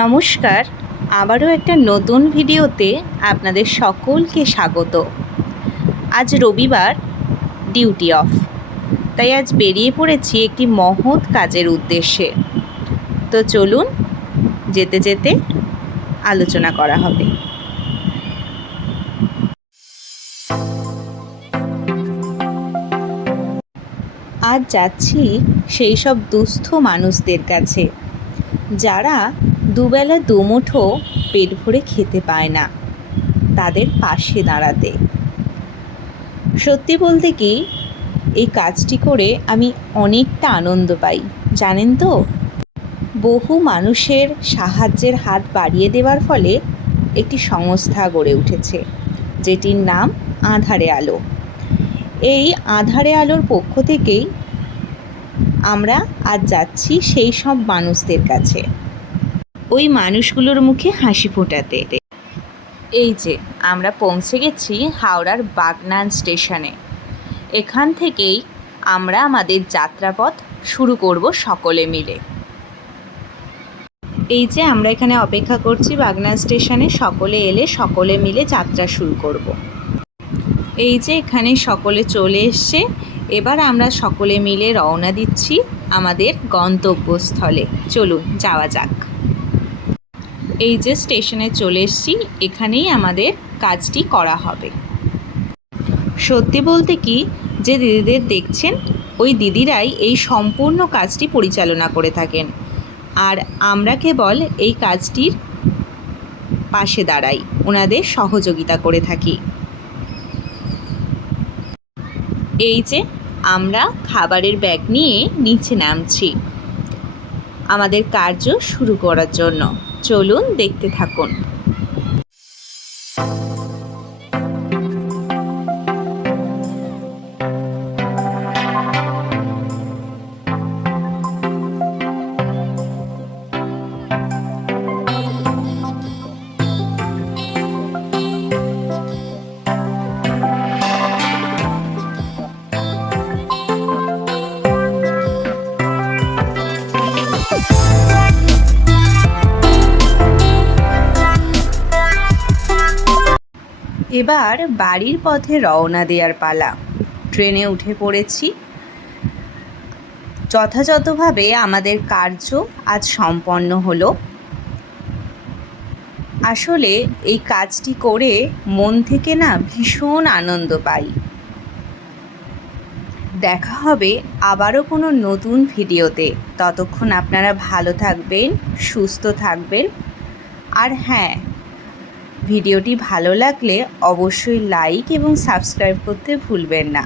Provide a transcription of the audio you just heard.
নমস্কার। আবারও একটা নতুন ভিডিওতে আপনাদের সকলকে স্বাগত। আজ রবিবার, ডিউটি অফ। তাই আজ বেরিয়ে পড়েছি একটি মহৎ কাজের উদ্দেশ্যে। তো চলুন, যেতে যেতে আলোচনা করা হবে। আজ যাচ্ছি সেই সব দুস্থ মানুষদের কাছে, যারা দুবেলা দুমুঠো পেট ভরে খেতে পায় না। তাদের পাশে দাঁড়াতে। সত্যি বলতে কি, এই কাজটি করে আমি অনেকটা আনন্দ পাই, জানেন তো? বহু মানুষের সাহায্যের হাত বাড়িয়ে দেওয়ার ফলে একটি সংস্থা গড়ে উঠেছে, যেটির নাম আধারে আলো। এই আধারে আলোর পক্ষ থেকেই আমরা আজ যাচ্ছি সেই সব মানুষদের কাছে। ওই মানুষগুলোর মুখে হাসি ফোটাতে। এই যে, আমরা পৌঁছে গেছি হাওড়ার বাগনান স্টেশনে। এখান থেকেই আমরা আমাদের যাত্রাপথ শুরু করব সকলে মিলে। এই যে, আমরা এখানে অপেক্ষা করছি বাগনান স্টেশনে, সকলে এলে সকলে মিলে যাত্রা শুরু করব। এই যে, এখানে সকলে চলে এসছে। এবার আমরা সকলে মিলে রওনা দিচ্ছি আমাদের গন্তব্যস্থলে। চলুন, যাওয়া যাক। এই যে স্টেশনে চলে এসছি, এখানেই আমাদের কাজটি করা হবে। সত্যি বলতে কি, যে দিদিদের দেখছেন, ওই দিদিরাই এই সম্পূর্ণ কাজটি পরিচালনা করে থাকেন। আর আমরা কেবল এই কাজটির পাশে দাঁড়াই, ওনাদের সহযোগিতা করে থাকি। এই যে আমরা খাবারের ব্যাগ নিয়ে নিচে নামছি। আমাদের কার্য শুরু করার জন্য। চলুন দেখতে থাকুন। এবার বাড়ির পথে রওনা দেওয়ার পালা। ট্রেনে উঠে পড়েছি। যথাযথভাবে আমাদের কার্য আজ সম্পন্ন হলো। আসলে এই কাজটি করে মন থেকে না ভীষণ আনন্দ পাই। দেখা হবে আবারও কোনো নতুন ভিডিওতে। ততক্ষণ আপনারা ভালো থাকবেন, সুস্থ থাকবেন। আর হ্যাঁ ভিডিওটি ভালো লাগলে অবশ্যই লাইক এবং সাবস্ক্রাইব করতে ভুলবেন না।